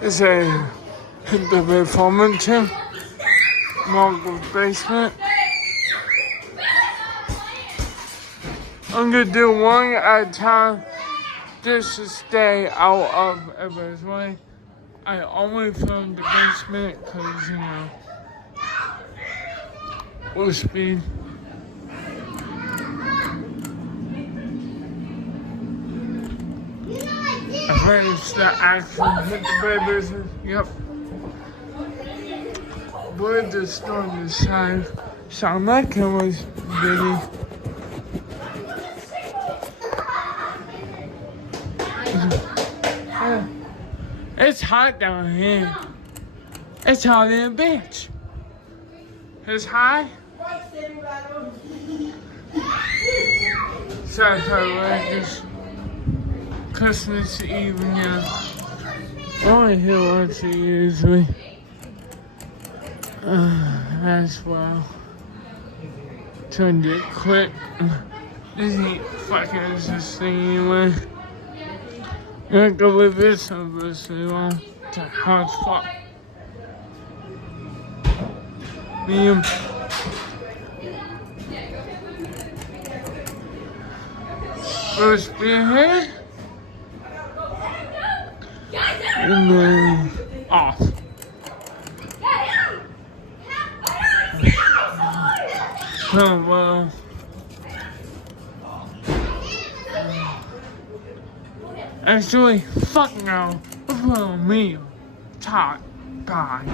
It's a Hampton Bay Farmington marble basement. I'm gonna do one at a time just to stay out of everybody's way. I only filmed the basement because, full speed. I finished the actual Hampton Bay business. Yep. Where the storm this time. So my camera's busy. It's hot down here. It's hot in a bitch. It's hot. So it's Christmas Eve, I only here once a year usually. As well. Trying to get quick. This ain't fucking interesting anyway. I'm gonna go with this one for so long. It's a hot spot. Medium. First spearhead. And then off. Oh well. Actually, fuck no. What's wrong with me? Top guy.